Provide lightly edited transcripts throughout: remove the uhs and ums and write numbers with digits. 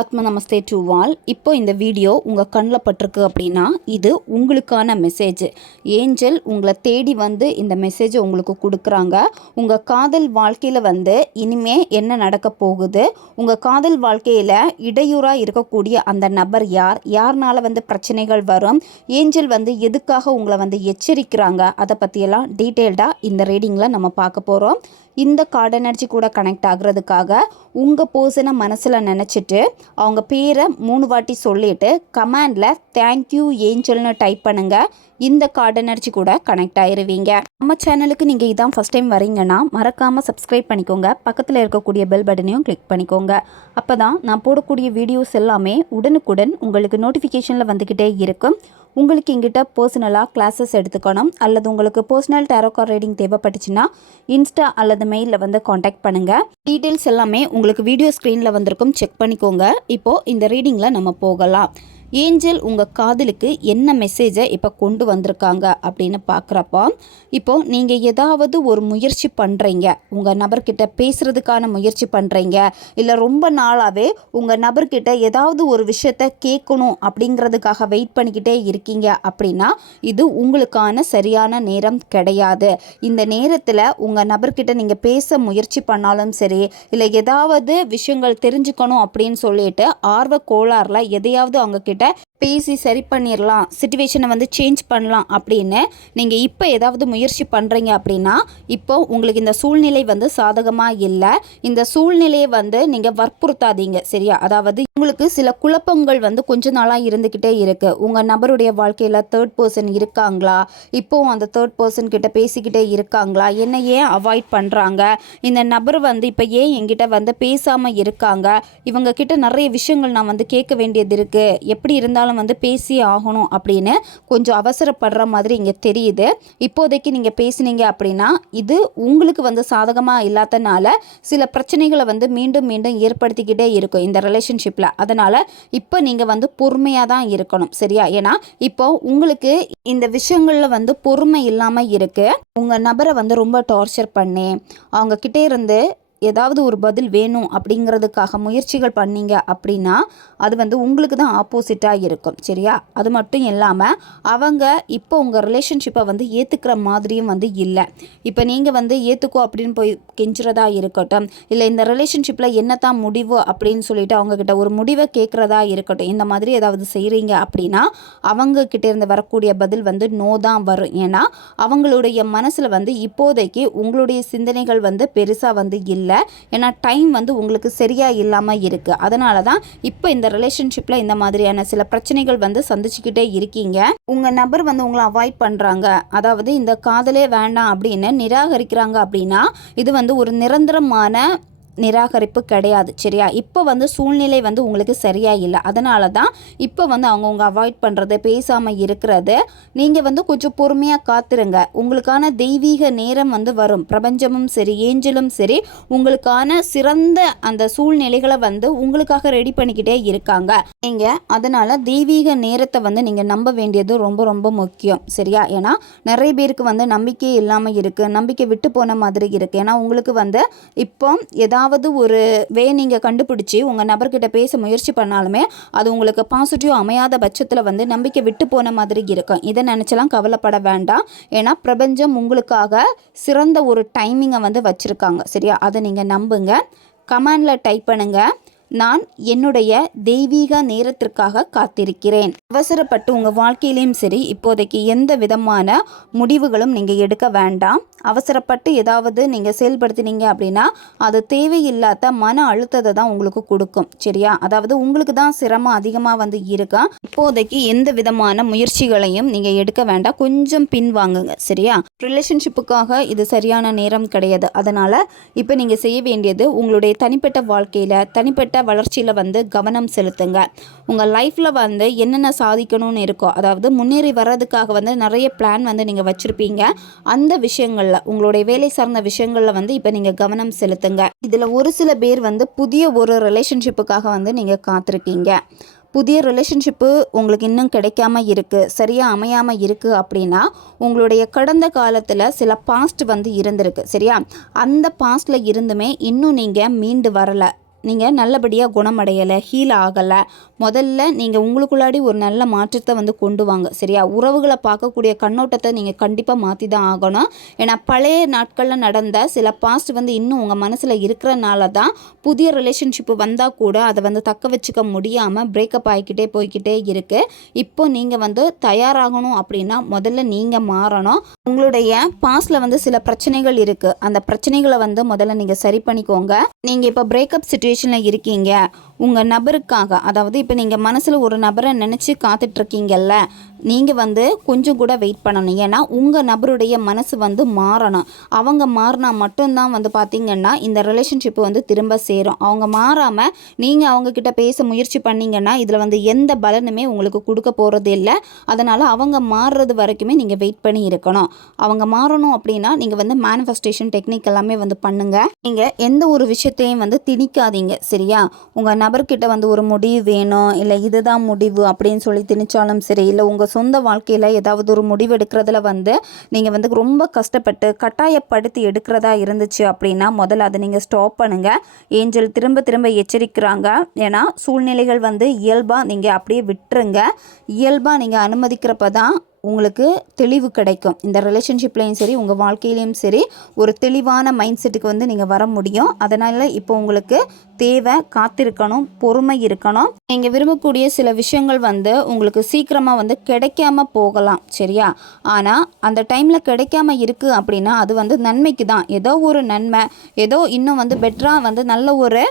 ஆத்ம நமஸ்தே to all. இப்போ இந்த வீடியோ உங்கள் கண்ணில் பட்டிருக்கு அப்படின்னா இது உங்களுக்கான மெசேஜ். ஏஞ்சல் உங்களை தேடி வந்து இந்த மெசேஜை உங்களுக்கு கொடுக்குறாங்க. உங்கள் காதல் வாழ்க்கையில் வந்து இனிமே என்ன நடக்க போகுது, உங்கள் காதல் வாழ்க்கையில் இடையூறாக இருக்கக்கூடிய அந்த நபர் யார்னால வந்து பிரச்சனைகள் வரும், ஏஞ்சல் வந்து எதுக்காக உங்களை வந்து எச்சரிக்கிறாங்க, அதை பற்றியெல்லாம் டீட்டெயில்டாக இந்த ரீடிங்கில் நம்ம பார்க்க போகிறோம். இந்த கார்டு எனர்ஜி கூட கனெக்ட் ஆகுறதுக்காக உங்கள் பர்சனை மனசில் நினச்சிட்டு அவங்க பேரை 3 வாட்டி சொல்லிவிட்டு கமெண்டில் தேங்க்யூ ஏஞ்சல்னு டைப் பண்ணுங்கள். இந்த கார்டு எனர்ஜி கூட கனெக்ட் ஆகிருவீங்க. நம்ம சேனலுக்கு நீங்கள் இதான் ஃபஸ்ட் டைம் வரீங்கன்னா மறக்காமல் சப்ஸ்கிரைப் பண்ணிக்கோங்க. பக்கத்தில் இருக்கக்கூடிய பெல் பட்டனையும் கிளிக் பண்ணிக்கோங்க. அப்போ தான் நான் போடக்கூடிய வீடியோஸ் எல்லாமே உடனுக்குடன் உங்களுக்கு நோட்டிஃபிகேஷனில் வந்துக்கிட்டே இருக்கும். உங்களுக்கு எங்கிட்ட பர்சனலாக கிளாஸஸ் எடுத்துக்கணும் அல்லது உங்களுக்கு பர்சனல் டேரோ கார்ட் ரீடிங் தேவைப்பட்டுச்சுன்னா இன்ஸ்டா அல்லது மெயிலில் வந்து காண்டாக்ட் பண்ணுங்கள். டீட்டெயில்ஸ் எல்லாமே உங்களுக்கு வீடியோ ஸ்க்ரீனில் வந்திருக்கும், செக் பண்ணிக்கோங்க. இப்போது இந்த ரீடிங்கில் நம்ம போகலாம். ஏஞ்சல் உங்கள் காதலுக்கு என்ன மெசேஜை இப்போ கொண்டு வந்திருக்காங்க அப்படின்னு பார்க்குறப்போ, இப்போது நீங்கள் ஏதாவது ஒரு முயற்சி பண்ணுறீங்க, உங்கள் நபர்கிட்ட பேசுகிறதுக்கான முயற்சி பண்ணுறீங்க, இல்லை ரொம்ப நாளாகவே உங்கள் நபர்கிட்ட ஏதாவது ஒரு விஷயத்த கேட்கணும் அப்படிங்கிறதுக்காக வெயிட் பண்ணிக்கிட்டே இருக்கீங்க அப்படின்னா இது உங்களுக்கான சரியான நேரம் கிடையாது. இந்த நேரத்தில் உங்கள் நபர்கிட்ட நீங்கள் பேச முயற்சி பண்ணாலும் சரி, இல்லை ஏதாவது விஷயங்கள் தெரிஞ்சுக்கணும் அப்படின்னு சொல்லிட்டு ஆர்வ கோளாறில் எதையாவது அவங்கக்கிட்ட பேசி சரி பண்ணிடலாம், சிச்சுவேஷனை வந்து சேஞ்ச் பண்ணலாம் அப்படின்னு நீங்கள் இப்போ ஏதாவது முயற்சி பண்ணுறீங்க அப்படின்னா இப்போ உங்களுக்கு இந்த சூழ்நிலை வந்து சாதகமாக இல்லை. இந்த சூழ்நிலையை வந்து நீங்கள் வற்புறுத்தாதீங்க, சரியா? அதாவது உங்களுக்கு சில குழப்பங்கள் வந்து கொஞ்ச நாளாக இருந்துக்கிட்டே இருக்குது. உங்கள் நபருடைய வாழ்க்கையில் தேர்ட் பர்சன் இருக்காங்களா, இப்போவும் அந்த தேர்ட் பர்சன் கிட்ட பேசிக்கிட்டே இருக்காங்களா, என்ன ஏன் அவாய்ட் பண்ணுறாங்க, இந்த நபர் வந்து இப்போ ஏன் என்கிட்ட வந்து பேசாமல் இருக்காங்க, இவங்க கிட்ட நிறைய விஷயங்கள் நான் வந்து கேட்க வேண்டியது இருக்குது, எப்படி இருந்தாலும் வந்து பேசி ஆகணும் அப்படின்னு கொஞ்சம் அவசரப்படுற மாதிரி இங்கே தெரியுது. இப்போதைக்கு நீங்கள் பேசுனீங்க அப்படின்னா இது உங்களுக்கு வந்து சாதகமாக இல்லாதனால சில பிரச்சனைகளை வந்து மீண்டும் மீண்டும் ஏற்படுத்திக்கிட்டே இருக்கும் இந்த ரிலேஷன்ஷிப்பில். அதனால் இப்போ நீங்கள் வந்து பொறுமையாக தான் இருக்கணும், சரியா? ஏன்னா இப்போ உங்களுக்கு இந்த விஷயங்களில் வந்து பொறுமை இல்லாமல் இருக்குது. உங்கள் நபரை வந்து ரொம்ப டார்ச்சர் பண்ணி அவங்க கிட்டே இருந்து ஏதாவது ஒரு பதில் வேணும் அப்படிங்கிறதுக்காக முயற்சிகள் பண்ணீங்க அப்படின்னா அது வந்து உங்களுக்கு தான் ஆப்போசிட்டாக இருக்கும், சரியா? அது மட்டும் இல்லாமல் அவங்க இப்போ உங்கள் ரிலேஷன்ஷிப்பை வந்து ஏற்றுக்கிற மாதிரியும் வந்து இல்லை. இப்போ நீங்கள் வந்து ஏற்றுக்கோ அப்படின்னு போய் கெஞ்சுறதா இருக்கட்டும், இல்லை இந்த ரிலேஷன்ஷிப்பில் என்னத்தான் முடிவு அப்படின்னு சொல்லிட்டு அவங்கக்கிட்ட ஒரு முடிவை கேட்குறதா இருக்கட்டும், இந்த மாதிரி ஏதாவது செய்கிறீங்க அப்படின்னா அவங்கக்கிட்ட இருந்து வரக்கூடிய பதில் வந்து நோ தான் வரும். ஏன்னா அவங்களுடைய மனசில் வந்து இப்போதைக்கு உங்களுடைய சிந்தனைகள் வந்து பெருசாக வந்து இல்லை. ஏன்னா டைம் வந்து உங்களுக்கு சரியாக இல்லாமல் இருக்குது. அதனால தான் இப்போ இந்த ரிலேஷன்ஷிப்பில் இந்த மாதிரியான சில பிரச்சனைகள் வந்து சந்திச்சுக்கிட்டே இருக்கீங்க. உங்கள் நபர் வந்து உங்களை அவாய்ட் பண்ணுறாங்க, அதாவது இந்த காதலே வேண்டாம் அப்படின்னு நிராகரிக்கிறாங்க அப்படின்னா இது வந்து ஒரு நிரந்தரமான நிராகரிப்பு கிடையாது, சரியா? இப்போ வந்து சூழ்நிலை வந்து உங்களுக்கு சரியாக இல்லை. அதனால தான் இப்போ வந்து அவங்க அவாய்ட் பண்ணுறது, பேசாமல் இருக்கிறது. நீங்கள் வந்து கொஞ்சம் பொறுமையாக காத்துருங்க. உங்களுக்கான தெய்வீக நேரம் வந்து வரும். பிரபஞ்சமும் சரி, ஏஞ்சலும் சரி உங்களுக்கான சிறந்த அந்த சூழ்நிலைகளை வந்து உங்களுக்காக ரெடி பண்ணிக்கிட்டே இருக்காங்க. நீங்கள் அதனால் தெய்வீக நேரத்தை வந்து நீங்கள் நம்ப வேண்டியது ரொம்ப ரொம்ப முக்கியம், சரியா? ஏன்னா நிறைய பேருக்கு வந்து நம்பிக்கை இல்லாமல் இருக்குது, நம்பிக்கை விட்டு போன மாதிரி இருக்குது. ஏன்னா உங்களுக்கு வந்து இப்போ ஏதாவது ஒரு நீங்கள் கண்டுபிடிச்சி உங்கள் நபர்கிட்ட பேச முயற்சி பண்ணாலுமே அது உங்களுக்கு பாசிட்டிவ் அமையாத பட்சத்தில் வந்து நம்பிக்கை விட்டு போன மாதிரி இருக்கும். இதை நினச்சலாம் கவலைப்பட வேண்டாம். ஏன்னா பிரபஞ்சம் உங்களுக்காக சிறந்த ஒரு டைமிங்கை வந்து வச்சுருக்காங்க, சரியா? அதை நீங்கள் நம்புங்க. கமெண்டில் டைப் பண்ணுங்கள், நான் என்னுடைய தெய்வீக நேரத்திற்காக காத்திருக்கிறேன். அவசரப்பட்டு உங்கள் வாழ்க்கையிலையும் சரி இப்போதைக்கு எந்த விதமான முடிவுகளும் நீங்கள் எடுக்க வேண்டாம். அவசரப்பட்டு ஏதாவது நீங்கள் செயல்படுத்தினீங்க அப்படின்னா அது தேவையில்லாத மன அழுத்தத்தை தான் உங்களுக்கு கொடுக்கும், சரியா? அதாவது உங்களுக்கு தான் சிரமம் அதிகமாக வந்து இருக்கும். இப்போதைக்கு எந்த விதமான முயற்சிகளையும் நீங்கள் எடுக்க வேண்டாம், கொஞ்சம் பின்வாங்குங்க, சரியா? ரிலேஷன்ஷிப்புக்காக இது சரியான நேரம் கிடையாது. அதனால் இப்போ நீங்கள் செய்ய வேண்டியது உங்களுடைய தனிப்பட்ட வாழ்க்கையில் தனிப்பட்ட வளர்ச்சியில் வந்து கவனம் செலுத்துங்க. உங்கள் லைஃப்பில் வந்து என்னென்ன சாதிக்கணும்னு இருக்கோ, அதாவது முன்னேறி வர்றதுக்காக வந்து நிறைய பிளான் வந்து நீங்கள் வச்சுருப்பீங்க. அந்த விஷயங்களில் உங்களுடைய வேலை சார்ந்த விஷயங்களில் வந்து இப்போ நீங்கள் கவனம் செலுத்துங்க. இதில் ஒரு சில பேர் வந்து புதிய ஒரு ரிலேஷன்ஷிப்புக்காக வந்து நீங்கள் காத்திருக்கீங்க. புதிய ரிலேஷன்ஷிப்பு உங்களுக்கு இன்னும் கிடைக்காம இருக்குது, சரியாக அமையாமல் இருக்குது அப்படின்னா உங்களுடைய கடந்த காலத்தில் சில பாஸ்ட் வந்து இருந்திருக்கு, சரியா? அந்த பாஸ்ட்டில் இருந்துமே இன்னும் நீங்கள் மீண்டு வரலை. நீங்கள் நல்லபடியாக குணமடையலை, ஹீல் ஆகலை. முதல்ல நீங்கள் உங்களுக்குள்ளாடி ஒரு நல்ல மாற்றத்தை வந்து கொண்டு வாங்க. சரியா? உறவுகளை பார்க்கக்கூடிய கண்ணோட்டத்தை நீங்கள் கண்டிப்பாக மாற்றி தான் ஆகணும். ஏன்னா பழைய நாட்களில் நடந்த சில பாஸ்ட் வந்து இன்னும் உங்கள் மனசில் இருக்கிறனால தான் புதிய ரிலேஷன்ஷிப்பு வந்தால் கூட அதை வந்து தக்க வச்சுக்க முடியாமல் பிரேக்கப் ஆகிக்கிட்டே போய்கிட்டே இருக்குது. இப்போ நீங்கள் வந்து தயாராகணும் அப்படின்னா முதல்ல நீங்கள் மாறணும். உங்களுடைய பாஸ்டில் வந்து சில பிரச்சனைகள் இருக்குது. அந்த பிரச்சனைகளை வந்து முதல்ல நீங்கள் சரி பண்ணிக்கோங்க. நீங்கள் இப்போ பிரேக்கப் சுச்சுவேஷனில் இருக்கீங்க. உங்கள் நபருக்காக, அதாவது இப்போ நீங்கள் மனசில் ஒரு நபரை நினச்சி காத்துட்ருக்கீங்கல்ல, நீங்கள் வந்து கொஞ்சம் கூட வெயிட் பண்ணணும். ஏன்னா உங்கள் நபருடைய மனசு வந்து மாறணும். அவங்க மாறினா மட்டும்தான் வந்து பார்த்திங்கன்னா இந்த ரிலேஷன்ஷிப்பு வந்து திரும்ப சேரும். அவங்க மாறாமல் நீங்கள் அவங்கக்கிட்ட பேச முயற்சி பண்ணிங்கன்னா இதில் வந்து எந்த பலனுமே உங்களுக்கு கொடுக்க போகிறது இல்லை. அதனால் அவங்க மாறுறது வரைக்குமே நீங்கள் வெயிட் பண்ணி இருக்கணும். அவங்க மாறணும் அப்படின்னா நீங்கள் வந்து மேனிஃபெஸ்டேஷன் டெக்னிக் எல்லாமே வந்து பண்ணுங்கள். நீங்கள் எந்த ஒரு விஷயத்தையும் வந்து திணிக்காதீங்க. சரியா? உங்கள் நபர்கிட்ட வந்து ஒரு முடிவு வேணும், இல்லை இதுதான் முடிவு அப்படின்னு சொல்லி திணிச்சாலும் சரி, இல்லை உங்கள் சொந்த வாழ்க்கையில் ஏதாவது ஒரு முடிவு எடுக்கிறதுல வந்து நீங்கள் வந்து ரொம்ப கஷ்டப்பட்டு கட்டாயப்படுத்தி எடுக்கிறதா இருந்துச்சு அப்படின்னா முதல்ல அதை நீங்கள் ஸ்டாப் பண்ணுங்கள். ஏஞ்சல் திரும்ப திரும்ப எச்சரிக்கிறாங்க. ஏன்னா சூழ்நிலைகள் வந்து இயல்பாக நீங்கள் அப்படியே விட்டுருங்க. இயல்பாக நீங்கள் அனுமதிக்கிறப்ப தான் உங்களுக்கு தெளிவு கிடைக்கும். இந்த ரிலேஷன்ஷிப்லேயும் சரி உங்கள் வாழ்க்கையிலையும் சரி ஒரு தெளிவான மைண்ட் செட்டுக்கு வந்து நீங்கள் வர முடியும். அதனால் இப்போ உங்களுக்கு தேவை காத்திருக்கணும், பொறுமை இருக்கணும். நீங்கள் விரும்பக்கூடிய சில விஷயங்கள் வந்து உங்களுக்கு சீக்கிரமாக வந்து கிடைக்காம போகலாம். சரியா? ஆனால் அந்த டைமில் கிடைக்காம இருக்குது அப்படின்னா அது வந்து நன்மைக்கு தான். ஏதோ ஒரு நன்மை, ஏதோ இன்னும் வந்து பெட்டராக வந்து நல்ல ஒரு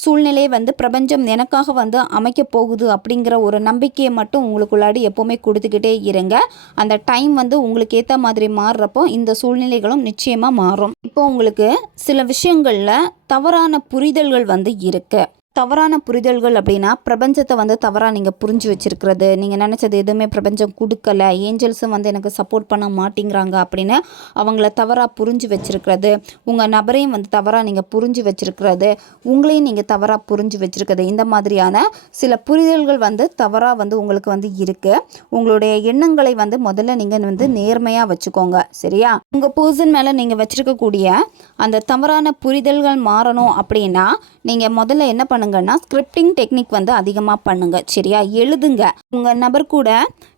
சூழ்நிலையை வந்து பிரபஞ்சம் எனக்காக வந்து அமைக்க போகுது அப்படிங்கிற ஒரு நம்பிக்கையை மட்டும் உங்களுக்குள்ளாடி எப்போவுமே கொடுத்துக்கிட்டே இருங்க. அந்த டைம் வந்து உங்களுக்கு ஏற்ற மாதிரி மாறுறப்போ இந்த சூழ்நிலைகளும் நிச்சயமாக மாறும். இப்போ உங்களுக்கு சில விஷயங்களில் தவறான புரிதல்கள் வந்து இருக்குது. தவறான புரிதல்கள் அப்படின்னா பிரபஞ்சத்தை வந்து தவறாக நீங்கள் புரிஞ்சு வச்சுருக்கிறது, நீங்கள் நினச்சது எதுவுமே பிரபஞ்சம் கொடுக்கல, ஏஞ்சல்ஸும் வந்து எனக்கு சப்போர்ட் பண்ண மாட்டேங்கிறாங்க அப்படின்னு அவங்கள தவறாக புரிஞ்சு வச்சுருக்கிறது, உங்கள் நபரையும் வந்து தவறாக நீங்கள் புரிஞ்சு வச்சுருக்கிறது, உங்களையும் நீங்கள் தவறாக புரிஞ்சு வச்சுருக்கிறது, இந்த மாதிரியான சில புரிதல்கள் வந்து தவறாக வந்து உங்களுக்கு வந்து இருக்குது. உங்களுடைய எண்ணங்களை வந்து முதல்ல நீங்கள் வந்து நேர்மையாக வச்சுக்கோங்க. சரியா? உங்கள் பர்சன் மேலே நீங்கள் வச்சுருக்கக்கூடிய அந்த தவறான புரிதல்கள் மாறணும் அப்படின்னா நீங்கள் முதல்ல என்ன பண்ணுங்கன்னா ஸ்கிரிப்டிங் டெக்னிக் வந்து அதிகமாக பண்ணுங்கள். சரியா? எழுதுங்க. உங்கள் நபர் கூட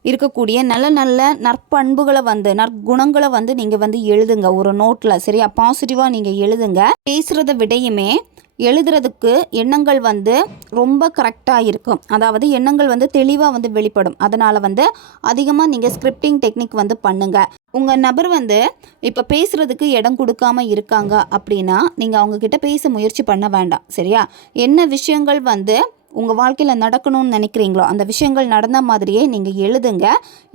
இருக்கக்கூடிய நல்ல நல்ல நற்பண்புகளை வந்து நற்குணங்களை வந்து நீங்கள் வந்து எழுதுங்க ஒரு நோட்டில். சரியா? பாசிட்டிவாக நீங்கள் எழுதுங்க. பேசுகிறத விடையுமே எழுதுறதுக்கு எண்ணங்கள் வந்து ரொம்ப கரெக்டாக இருக்கும். அதாவது எண்ணங்கள் வந்து தெளிவாக வந்து வெளிப்படும். அதனால் வந்து அதிகமாக நீங்கள் ஸ்கிரிப்டிங் டெக்னிக் வந்து பண்ணுங்கள். உங்கள் நபர் வந்து இப்போ பேசுகிறதுக்கு இடம் கொடுக்காம இருக்காங்க அப்படின்னா நீங்கள் அவங்கக்கிட்ட பேச முயற்சி பண்ண வேண்டாம். சரியா? என்ன விஷயங்கள் வந்து உங்கள் வாழ்க்கையில் நடக்கணும்னு நினைக்கிறீங்களோ அந்த விஷயங்கள் நடந்த மாதிரியே நீங்கள் எழுதுங்க.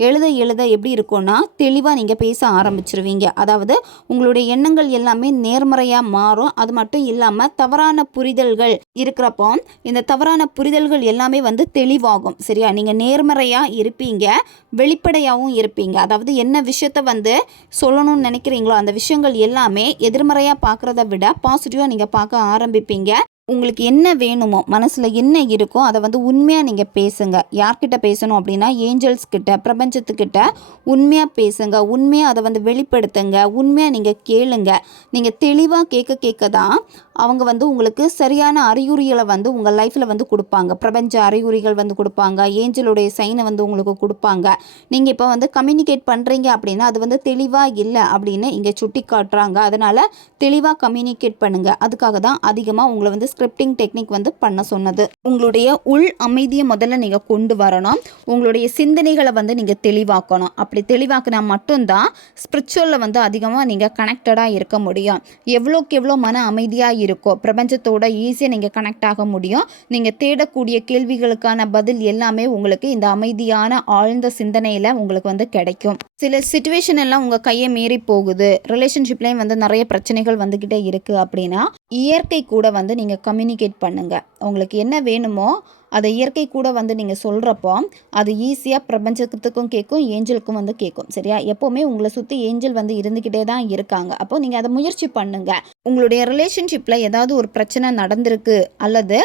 எழுத எப்படி இருக்கும்னா தெளிவாக நீங்கள் பேச ஆரம்பிச்சிருவீங்க. அதாவது உங்களுடைய எண்ணங்கள் எல்லாமே நேர்மறையாக மாறும். அது மட்டும் இல்லாமல் தவறான புரிதல்கள் இருக்கிறப்போ இந்த தவறான புரிதல்கள் எல்லாமே வந்து தெளிவாகும். சரியா? நீங்கள் நேர்மறையாக இருப்பீங்க, வெளிப்படையாகவும் இருப்பீங்க. அதாவது என்ன விஷயத்த வந்து சொல்லணும்னு நினைக்கிறீங்களோ அந்த விஷயங்கள் எல்லாமே எதிர்மறையாக பார்க்குறத விட பாசிட்டிவாக நீங்கள் பார்க்க ஆரம்பிப்பீங்க. உங்களுக்கு என்ன வேணுமோ, மனசில் என்ன இருக்கோ அதை வந்து உண்மையாக நீங்கள் பேசுங்க. யார்கிட்ட பேசணும் அப்படின்னா ஏஞ்சல்ஸ் கிட்ட, பிரபஞ்சத்துக்கிட்ட உண்மையாக பேசுங்க. உண்மையாக அதை வந்து வெளிப்படுத்துங்க. உண்மையாக நீங்கள் கேளுங்க. நீங்கள் தெளிவாக கேட்க தான் அவங்க வந்து உங்களுக்கு சரியான அறிகுறிகளை வந்து உங்கள் லைஃப்பில் வந்து கொடுப்பாங்க. பிரபஞ்ச அறிகுறிகள் வந்து கொடுப்பாங்க. ஏஞ்சலுடைய சைனை வந்து உங்களுக்கு கொடுப்பாங்க. நீங்கள் இப்போ வந்து கம்யூனிகேட் பண்ணுறீங்க அப்படின்னா அது வந்து தெளிவாக இல்லை அப்படின்னு இங்கே சுட்டி காட்டுறாங்க. அதனால் தெளிவாக கம்யூனிகேட் பண்ணுங்கள். அதுக்காக தான் அதிகமாக உங்களை வந்து ஸ்கிரிப்டிங் டெக்னிக் வந்து பண்ண சொன்னது. உங்களுடைய உள் அமைதியை முதல்ல நீங்கள் கொண்டு வரணும். உங்களுடைய சிந்தனைகளை வந்து நீங்கள் தெளிவாக்கணும். அப்படி தெளிவாக்கினா மட்டும்தான் ஸ்பிரிச்சுவலில் வந்து அதிகமாக நீங்கள் கனெக்டடாக இருக்க முடியும். எவ்வளோக்கு எவ்வளோ மன அமைதியாக இருக்கோ பிரபஞ்சத்தோட ஈஸியாக நீங்கள் கனெக்ட் ஆக முடியும். நீங்கள் தேடக்கூடிய கேள்விகளுக்கான பதில் எல்லாமே உங்களுக்கு இந்த அமைதியான ஆழ்ந்த சிந்தனையில் உங்களுக்கு வந்து கிடைக்கும். சில சிச்சுவேஷன் எல்லாம் உங்கள் கையை மீறி போகுது, ரிலேஷன்ஷிப்லேயும் வந்து நிறைய பிரச்சனைகள் வந்துக்கிட்டே இருக்குது அப்படின்னா இயற்கை கூட வந்து நீங்கள் கம்யூனிகேட் பண்ணுங்கள். உங்களுக்கு என்ன வேணுமோ அதை இயற்கை கூட வந்து நீங்கள் சொல்கிறப்போ அது ஈஸியாக பிரபஞ்சத்துக்கும் கேட்கும், ஏஞ்சலுக்கும் வந்து கேட்கும். சரியா? எப்போவுமே உங்களை சுற்றி ஏஞ்சல் வந்து இருந்துக்கிட்டே தான் இருக்காங்க. அப்போ நீங்கள் அதை முயற்சி பண்ணுங்கள். உங்களுடைய ரிலேஷன்ஷிப்பில் ஏதாவது ஒரு பிரச்சனை நடந்திருக்கு அல்லது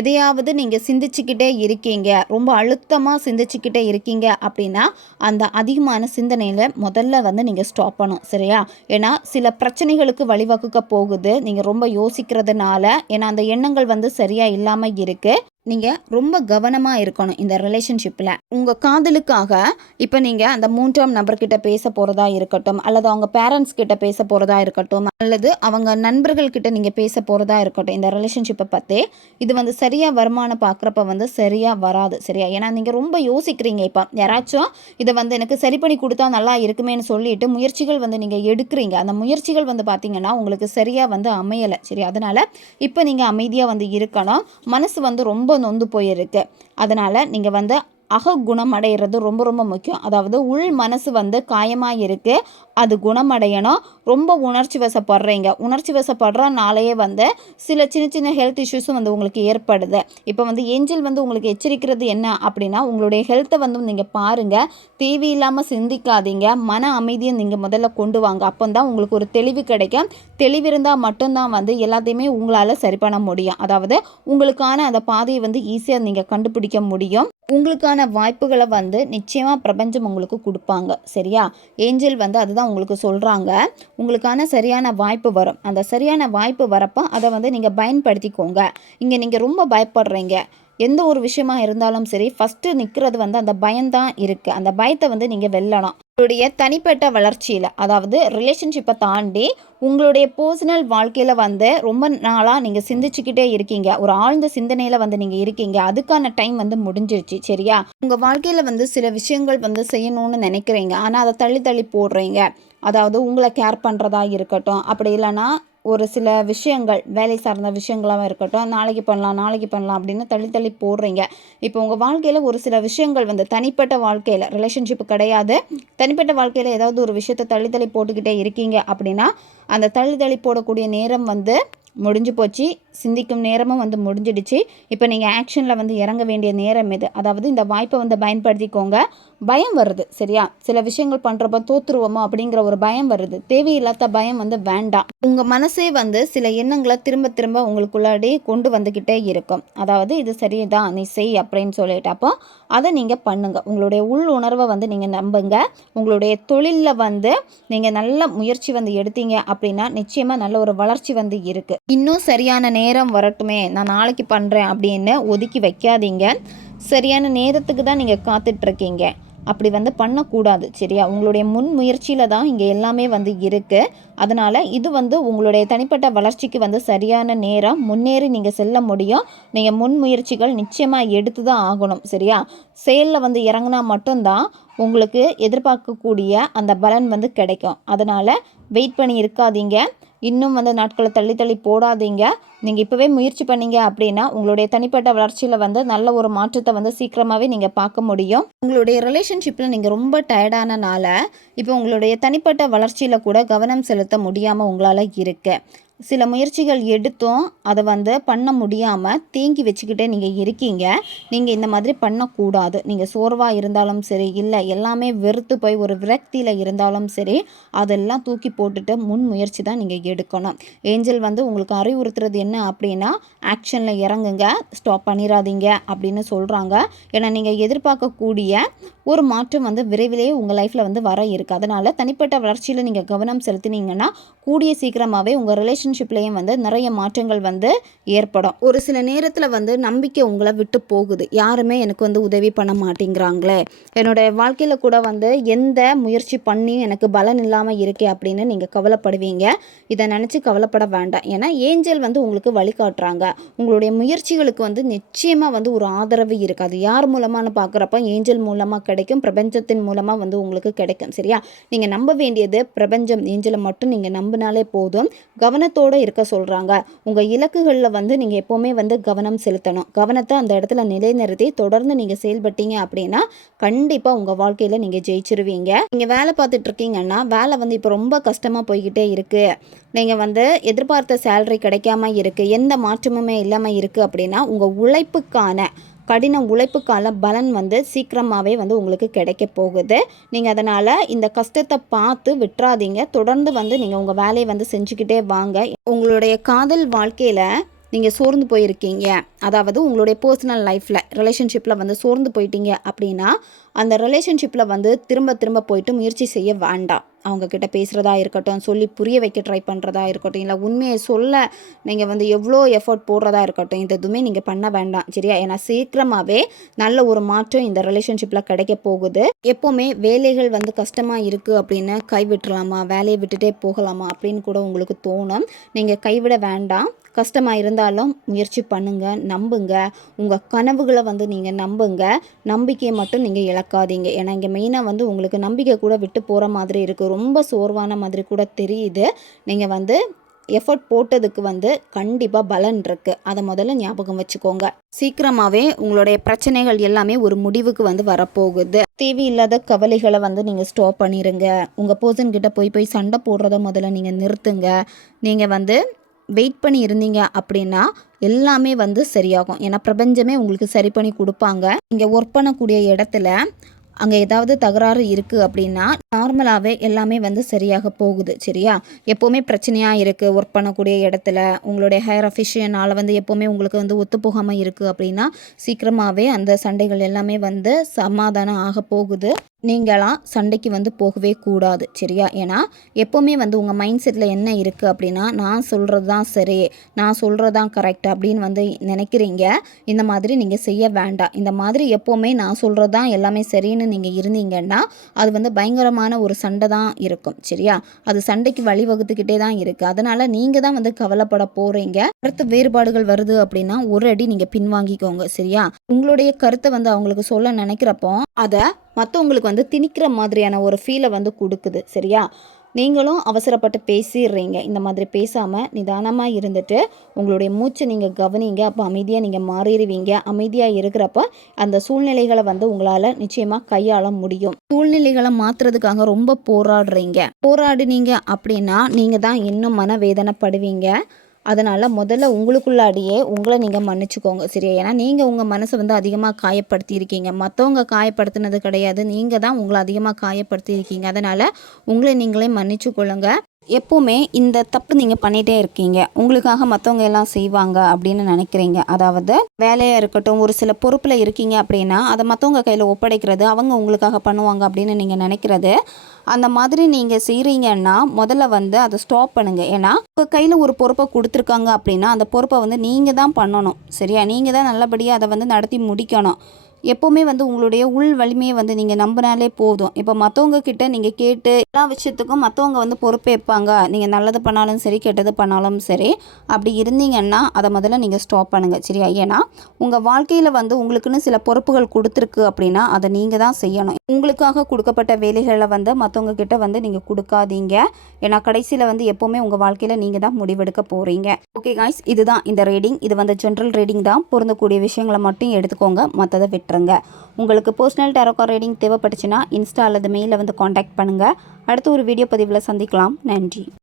எதையாவது நீங்கள் சிந்திச்சுக்கிட்டே இருக்கீங்க, ரொம்ப அழுத்தமாக சிந்திச்சுக்கிட்டே இருக்கீங்க அப்படின்னா அந்த அதிகமான சிந்தனையில் முதல்ல வந்து நீங்கள் ஸ்டாப் பண்ணணும். சரியா? ஏன்னா சில பிரச்சனைகளுக்கு வழிவகுக்க போகுது நீங்கள் ரொம்ப யோசிக்கிறதுனால. ஏன்னா அந்த எண்ணங்கள் வந்து சரியாக இல்லாமல் இருக்குது. நீங்கள் ரொம்ப கவனமாக இருக்கணும் இந்த ரிலேஷன்ஷிப்பில். உங்கள் காதலுக்காக இப்போ நீங்கள் அந்த 3ஆம் நபர்கிட்ட பேச போகிறதா இருக்கட்டும், அல்லது அவங்க பேரண்ட்ஸ் கிட்ட பேச போகிறதா இருக்கட்டும், அல்லது அவங்க நண்பர்கள்கிட்ட நீங்கள் பேச போகிறதா இருக்கட்டும், இந்த ரிலேஷன்ஷிப்பை பற்றி இது வந்து சரியாக வருமானம் பார்க்குறப்ப வந்து சரியாக வராது. சரியா? ஏன்னா நீங்கள் ரொம்ப யோசிக்கிறீங்க. இப்போ யாராச்சும் இதை வந்து எனக்கு சரி பண்ணி கொடுத்தா நல்லா இருக்குமேன்னு சொல்லிட்டு முயற்சிகள் வந்து நீங்கள் எடுக்கிறீங்க. அந்த முயற்சிகள் வந்து பார்த்தீங்கன்னா உங்களுக்கு சரியாக வந்து அமையலை. சரி, அதனால் இப்போ நீங்கள் அமைதியாக வந்து இருக்கணும். மனசு வந்து ரொம்ப நொந்து போயிருக்கு. அதனால் நீங்கள் வந்து அககுணம் அடைகிறது ரொம்ப ரொம்ப முக்கியம். அதாவது உள் மனசு வந்து காயமாக இருக்குது, அது குணமடையணும். ரொம்ப உணர்ச்சி வசப்படுறீங்க. உணர்ச்சி வசப்படுறனாலேயே வந்து சில சின்ன சின்ன ஹெல்த் இஷ்யூஸும் வந்து உங்களுக்கு ஏற்படுது. இப்போ வந்து ஏஞ்சல் வந்து உங்களுக்கு எச்சரிக்கிறது என்ன அப்படின்னா, உங்களுடைய ஹெல்த்தை வந்து நீங்கள் பாருங்கள், தேவையில்லாமல் சிந்திக்காதீங்க, மன அமைதியை நீங்கள் முதல்ல கொண்டு வாங்க. அப்போ தான் உங்களுக்கு ஒரு தெளிவு கிடைக்கும். தெளிவிருந்தால் மட்டும்தான் வந்து எல்லாத்தையுமே உங்களால் சரி பண்ண முடியும். அதாவது உங்களுக்கான அந்த பாதையை வந்து ஈஸியாக நீங்கள் கண்டுபிடிக்க முடியும். உங்களுக்கான வாய்ப்புகளை வந்து நிச்சயமாக பிரபஞ்சம் உங்களுக்கு கொடுப்பாங்க. சரியா? ஏஞ்சல் வந்து அதுதான் உங்களுக்கு சொல்கிறாங்க. உங்களுக்கான சரியான வாய்ப்பு வரும். அந்த சரியான வாய்ப்பு வரப்போ அதை வந்து நீங்கள் பயன்படுத்திக்கோங்க. இங்கே நீங்கள் ரொம்ப பயப்படுறீங்க. எந்த ஒரு விஷயமா இருந்தாலும் சரி, ஃபஸ்ட்டு நிற்கிறது வந்து அந்த பயம்தான் இருக்குது. அந்த பயத்தை வந்து நீங்கள் வெல்லணும். உங்களுடைய தனிப்பட்ட வளர்ச்சியில், அதாவது ரிலேஷன்ஷிப்பை தாண்டி உங்களுடைய பர்சனல் வாழ்க்கையில் வந்து ரொம்ப நாளாக நீங்கள் சிந்திச்சுக்கிட்டே இருக்கீங்க. ஒரு ஆழ்ந்த சிந்தனையில் வந்து நீங்கள் இருக்கீங்க. அதுக்கான டைம் வந்து முடிஞ்சிருச்சு. சரியா? உங்கள் வாழ்க்கையில் வந்து சில விஷயங்கள் வந்து செய்யணும்னு நினைக்கிறீங்க, ஆனால் அதை தள்ளி தள்ளி போடுறீங்க. அதாவது உங்களை கேர் பண்ணுறதா இருக்கட்டும், அப்படி இல்லைன்னா ஒரு சில விஷயங்கள் வேலை சார்ந்த விஷயங்களாக இருக்கட்டும், நாளைக்கு பண்ணலாம் அப்படின்னு தள்ளி தள்ளி போடுறீங்க. இப்போ உங்கள் வாழ்க்கையில் ஒரு சில விஷயங்கள் வந்து தனிப்பட்ட வாழ்க்கையில், ரிலேஷன்ஷிப் கிடையாது, தனிப்பட்ட வாழ்க்கையில் ஏதாவது ஒரு விஷயத்தை தள்ளி தள்ளி போட்டுக்கிட்டே இருக்கீங்க அப்படின்னா அந்த தள்ளி தள்ளி போடக்கூடிய நேரம் வந்து முடிஞ்சு போச்சு. சிந்திக்கும் நேரமும் வந்து முடிஞ்சிடுச்சு. இப்போ நீங்கள் ஆக்ஷனில் வந்து இறங்க வேண்டிய நேரம் இது. அதாவது இந்த வாய்ப்பை வந்து பயன்படுத்திக்கோங்க. பயம் வருது. சரியா? சில விஷயங்கள் பண்ணுறப்ப தோற்றுருவோமோ அப்படிங்கிற ஒரு பயம் வருது. தேவையில்லாத பயம் வந்து வேண்டாம். உங்கள் மனசே வந்து சில எண்ணங்களை திரும்ப திரும்ப உங்களுக்குள்ளாடி கொண்டு வந்துக்கிட்டே இருக்கும். அதாவது இது சரிதான், நீ செய் அப்படின்னு சொல்லிட்டு அப்போ அதை நீங்கள் பண்ணுங்கள். உங்களுடைய உள் உணர்வை வந்து நீங்கள் நம்புங்க. உங்களுடைய தொழிலில் வந்து நீங்கள் நல்ல முயற்சி வந்து எடுத்தீங்க அப்படின்னா நிச்சயமாக நல்ல ஒரு வளர்ச்சி வந்து இருக்குது. இன்னும் சரியான நேரம் வரட்டுமே, நான் நாளைக்கு பண்ணுறேன் அப்படின்னு ஒதுக்கி வைக்காதீங்க. சரியான நேரத்துக்கு தான் நீங்கள் காத்துட்ருக்கீங்க. அப்படி வந்து பண்ணக்கூடாது. சரியா? உங்களுடைய முன் முயற்சியில் தான் இங்கே எல்லாமே வந்து இருக்குது. அதனால் இது வந்து உங்களுடைய தனிப்பட்ட வளர்ச்சிக்கு வந்து சரியான நேரம். முன்னேறி நீங்கள் செல்ல முடியும். நீங்கள் முன் முயற்சிகள் நிச்சயமாக எடுத்து தான் ஆகணும். சரியா? செயலில் வந்து இறங்கினா மட்டும்தான் உங்களுக்கு எதிர்பார்க்கக்கூடிய அந்த பலன் வந்து கிடைக்கும். அதனால் வெயிட் பண்ணி இருக்காதீங்க. இன்னும் வந்து நாட்களை தள்ளி தள்ளி போடாதீங்க. நீங்கள் இப்போவே முயற்சி பண்ணீங்க அப்படின்னா உங்களுடைய தனிப்பட்ட வளர்ச்சியில் வந்து நல்ல ஒரு மாற்றத்தை வந்து சீக்கிரமாகவே நீங்கள் பார்க்க முடியும். உங்களுடைய ரிலேஷன்ஷிப்பில் நீங்கள் ரொம்ப டயர்டானனால இப்போ உங்களுடைய தனிப்பட்ட வளர்ச்சியில் கூட கவனம் செலுத்த முடியாமல் உங்களால் இருக்கு. சில முயற்சிகள் எடுத்தும் அதை வந்து பண்ண முடியாமல் தேங்கி வச்சுக்கிட்டே நீங்கள் இருக்கீங்க. நீங்கள் இந்த மாதிரி பண்ணக்கூடாது. நீங்கள் சோர்வாக இருந்தாலும் சரி, இல்லை எல்லாமே வெறுத்து போய் ஒரு விரக்தியில் இருந்தாலும் சரி, அதெல்லாம் தூக்கி போட்டுட்டு முன் முயற்சி தான் நீங்கள் எடுக்கணும். ஏஞ்சல் வந்து உங்களுக்கு அறிவுறுத்துறது என்ன அப்படின்னா, ஆக்ஷனில் இறங்குங்க, ஸ்டாப் பண்ணிடாதீங்க அப்படின்னு சொல்கிறாங்க. ஏன்னா நீங்கள் எதிர்பார்க்கக்கூடிய ஒரு மாற்றம் வந்து விரைவிலேயே உங்கள் லைஃப்பில் வந்து வர இருக்குது. அதனால் தனிப்பட்ட வளர்ச்சியில் நீங்கள் கவனம் செலுத்தினீங்கன்னா கூடிய சீக்கிரமாகவே உங்கள் ரிலேஷன்ஷிப்லேயும் வந்து நிறைய மாற்றங்கள் வந்து ஏற்படும். ஒரு சில நேரத்தில் வந்து நம்பிக்கை உங்களை விட்டு போகுது. யாருமே எனக்கு வந்து உதவி பண்ண மாட்டேங்கிறாங்களே, என்னோடய வாழ்க்கையில் கூட வந்து எந்த முயற்சி பண்ணியும் எனக்கு பலன் இல்லாமல் இருக்கே அப்படின்னு நீங்கள் கவலைப்படுவீங்க. இதை நினச்சி கவலைப்பட வேண்டாம். ஏன்னா ஏஞ்சல் வந்து உங்களுக்கு வழிகாட்டுறாங்க. உங்களுடைய முயற்சிகளுக்கு வந்து நிச்சயமாக வந்து ஒரு ஆதரவு இருக்காது. யார் மூலமானு பார்க்குறப்ப ஏஞ்சல் மூலமாக கிடைக்கும், பிரபஞ்சத்தின் மூலமாக வந்து உங்களுக்கு கிடைக்கும். சரியா? நீங்கள் நம்ப வேண்டியது பிரபஞ்சம், ஏஞ்சலை மட்டும் நீங்கள் நம்பினாலே போதும். கவனத்தோடு இருக்க சொல்கிறாங்க. உங்கள் இலக்குகளில் வந்து நீங்கள் எப்போவுமே வந்து கவனம் செலுத்தணும். கவனத்தை அந்த இடத்துல நிலைநிறுத்தி தொடர்ந்து நீங்கள் செயல்பட்டீங்க அப்படின்னா கண்டிப்பாக உங்கள் வாழ்க்கையில் நீங்கள் ஜெயிச்சிருவீங்க. நீங்கள் வேலை பார்த்துட்டு இருக்கீங்கன்னா வேலை வந்து இப்போ ரொம்ப கஷ்டமாக போய்கிட்டே இருக்குது, நீங்கள் வந்து எதிர்பார்த்த சேலரி கிடைக்காம இருக்குது, எந்த மாற்றமுமே இல்லாமல் இருக்குது அப்படின்னா உங்கள் உழைப்புக்கான கடின உழைப்புக்கான பலன் வந்து சீக்கிரமாகவே வந்து உங்களுக்கு கிடைக்க போகுது. நீங்கள் அதனால் இந்த கஷ்டத்தை பார்த்து விட்டுறாதீங்க. தொடர்ந்து வந்து நீங்கள் உங்கள் வேலையை வந்து செஞ்சுக்கிட்டே வாங்க. உங்களுடைய காதல் வாழ்க்கையில் நீங்கள் சோர்ந்து போயிருக்கீங்க, அதாவது உங்களுடைய பர்சனல் லைஃப்பில் ரிலேஷன்ஷிப்பில் வந்து சோர்ந்து போயிட்டீங்க அப்படின்னா, அந்த ரிலேஷன்ஷிப்பில் வந்து திரும்ப திரும்ப போயிட்டு முயற்சி செய்ய வேண்டாம். அவங்கக்கிட்ட பேசுகிறதா இருக்கட்டும், சொல்லி புரிய வைக்க ட்ரை பண்ணுறதா இருக்கட்டும், இல்லை உண்மையை சொல்ல நீங்கள் வந்து எவ்வளோ எஃபர்ட் போடுறதா இருக்கட்டும், இது எதுவுமே நீங்கள் பண்ண வேண்டாம். சரியா? ஏன்னா சீக்கிரமாகவே நல்ல ஒரு மாற்றம் இந்த ரிலேஷன்ஷிப்பில் கிடைக்க போகுது. எப்போவுமே வேலைகள் வந்து கஷ்டமாக இருக்குது அப்படின்னு கைவிட்டுலாமா, வேலையை விட்டுட்டே போகலாமா அப்படின்னு கூட உங்களுக்கு தோணும். நீங்கள் கைவிட வேண்டாம். கஷ்டமாக இருந்தாலும் முயற்சி பண்ணுங்கள், நம்புங்க. உங்கள் கனவுகளை வந்து நீங்கள் நம்புங்க. நம்பிக்கையை மட்டும் நீங்கள் இழக்காதீங்க. ஏன்னா இங்கே மெயினாக வந்து உங்களுக்கு நம்பிக்கை கூட விட்டு போகிற மாதிரி இருக்குது. ரொம்ப சோர்வான மாதிரி கூட தெரியுது. நீங்கள் வந்து எஃபர்ட் போட்டதுக்கு வந்து கண்டிப்பாக பலன் இருக்குது. அதை முதல்ல ஞாபகம் வச்சுக்கோங்க. சீக்கிரமாகவே உங்களுடைய பிரச்சனைகள் எல்லாமே ஒரு முடிவுக்கு வந்து வரப்போகுது. தேவையில்லாத கவலைகளை வந்து நீங்கள் ஸ்டாப் பண்ணிடுங்க. உங்கள் பர்சன்கிட்ட போய் சண்டை போடுறத முதல்ல நீங்கள் நிறுத்துங்க. நீங்கள் வந்து வெயிட் பண்ணி இருந்தீங்க அப்படின்னா எல்லாமே வந்து சரியாகும். ஏன்னா பிரபஞ்சமே உங்களுக்கு சரி பண்ணி கொடுப்பாங்க. நீங்கள் ஒர்க் பண்ணக்கூடிய இடத்துல அங்கே ஏதாவது தகராறு இருக்குது அப்படின்னா நார்மலாகவே எல்லாமே வந்து சரியாக போகுது. சரியா? எப்போவுமே பிரச்சனையாக இருக்குது ஒர்க் பண்ணக்கூடிய இடத்துல, உங்களுடைய ஹையர் அஃபிஷியனால் வந்து எப்போவுமே உங்களுக்கு வந்து ஒத்து போகாமல் இருக்குது அப்படின்னா சீக்கிரமாகவே அந்த சண்டைகள் எல்லாமே வந்து சமாதானம் ஆக போகுது. நீங்களாம் சண்டைக்கு வந்து போகவே கூடாது. சரியா? ஏன்னா எப்போவுமே வந்து உங்கள் மைண்ட் செட்டில் என்ன இருக்குது அப்படின்னா, நான் சொல்கிறது தான் சரி, நான் சொல்கிறது தான் கரெக்ட் அப்படின்னு வந்து நினைக்கிறீங்க. இந்த மாதிரி நீங்கள் செய்ய வேண்டாம். இந்த மாதிரி எப்போவுமே நான் சொல்கிறது தான் எல்லாமே சரின்னு நீங்கள் இருந்தீங்கன்னா அது வந்து பயங்கரமான ஒரு சண்டை தான் இருக்கும். சரியா? அது சண்டைக்கு வழிவகுத்துக்கிட்டே தான் இருக்குது. அதனால் நீங்கள் தான் வந்து கவலைப்பட போகிறீங்க. கருத்து வேறுபாடுகள் வருது அப்படின்னா ஒரு அடி நீங்கள் பின்வாங்கிக்கோங்க. சரியா? உங்களுடைய கருத்தை வந்து அவங்களுக்கு சொல்ல நினைக்கிறப்போ அதை மற்றவங்களுக்கு வந்து திணிக்கிற மாதிரியான ஒரு ஃபீலை வந்து கொடுக்குது. சரியா? நீங்களும் அவசரப்பட்டு பேசிடுறீங்க. இந்த மாதிரி பேசாமல் நிதானமாக இருந்துட்டு உங்களுடைய மூச்சை நீங்கள் கவனிங்க. அப்போ அமைதியாக நீங்கள் மாறிடுவீங்க. அமைதியாக இருக்கிறப்ப அந்த சூழ்நிலைகளை வந்து உங்களால் நிச்சயமாக கையாள முடியும். சூழ்நிலைகளை மாற்றுறதுக்காக ரொம்ப போராடுனீங்க அப்படின்னா நீங்கள் தான் இன்னும் மனவேதனைப்படுவீங்க. அதனால் முதல்ல உங்களுக்குள்ளாடியே உங்களை நீங்கள் மன்னிச்சுக்கோங்க. சரியா? ஏன்னா நீங்கள் உங்கள் மனசை வந்து அதிகமாக காயப்படுத்தியிருக்கீங்க. மற்றவங்க காயப்படுத்தினது கிடையாது, நீங்கள் தான் உங்களை அதிகமாக காயப்படுத்தியிருக்கீங்க. அதனால் உங்களை நீங்களே மன்னிச்சு கொள்ளுங்க. எப்போவுமே இந்த தப்பு நீங்கள் பண்ணிகிட்டே இருக்கீங்க. உங்களுக்காக மற்றவங்க எல்லாம் செய்வாங்க அப்படின்னு நினைக்கிறீங்க. அதாவது வேலையாக இருக்கட்டும், ஒரு சில பொறுப்பில் இருக்கீங்க அப்படின்னா அதை மற்றவங்க கையில் ஒப்படைக்கிறது, அவங்க உங்களுக்காக பண்ணுவாங்க அப்படின்னு நீங்கள் நினைக்கிறது. அந்த மாதிரி நீங்கள் செய்கிறீங்கன்னா முதல்ல வந்து அதை ஸ்டாப் பண்ணுங்கள். ஏன்னா உங்கள் கையில் ஒரு பொறுப்பை கொடுத்துருக்காங்க அப்படின்னா அந்த பொறுப்பை வந்து நீங்கள் தான் பண்ணணும். சரியா? நீங்கள் தான் நல்லபடியாக அதை வந்து நடத்தி முடிக்கணும். எப்போவுமே வந்து உங்களுடைய உள் வலிமையை வந்து நீங்கள் நம்பினாலே போதும். இப்போ மற்றவங்க கிட்ட நீங்கள் கேட்டு எல்லா விஷயத்துக்கும் மற்றவங்க வந்து பொறுப்பேற்பாங்க. நீங்கள் நல்லது பண்ணாலும் சரி, கெட்டது பண்ணாலும் சரி. அப்படி இருந்தீங்கன்னா அதை முதல்ல நீங்கள் ஸ்டாப் பண்ணுங்கள். சரியா? ஏன்னா உங்கள் வாழ்க்கையில் வந்து உங்களுக்குன்னு சில பொறுப்புகள் கொடுத்துருக்கு அப்படின்னா அதை நீங்கள் தான் செய்யணும். உங்களுக்காக கொடுக்கப்பட்ட வேலைகளை வந்து மற்றவங்க கிட்ட வந்து நீங்கள் கொடுக்காதீங்க. ஏன்னா கடைசியில் வந்து எப்போவுமே உங்கள் வாழ்க்கையில் நீங்கள் தான் முடிவெடுக்க போகிறீங்க. ஓகே காய்ஸ், இதுதான் இந்த ரீடிங். இது வந்து ஜென்ரல் ரீடிங் தான். பொருந்தக்கூடிய விஷயங்களை மட்டும் எடுத்துக்கோங்க, மற்றதை விட்டுருங்க. உங்களுக்கு பர்சனல் டாரோ கார்ட் ரீடிங் தேவைப்பட்டுச்சுன்னா இன்ஸ்டா அல்லது மெயிலில் வந்து காண்டாக்ட் பண்ணுங்கள். அடுத்த ஒரு வீடியோ பதிவில் சந்திக்கலாம். நன்றி.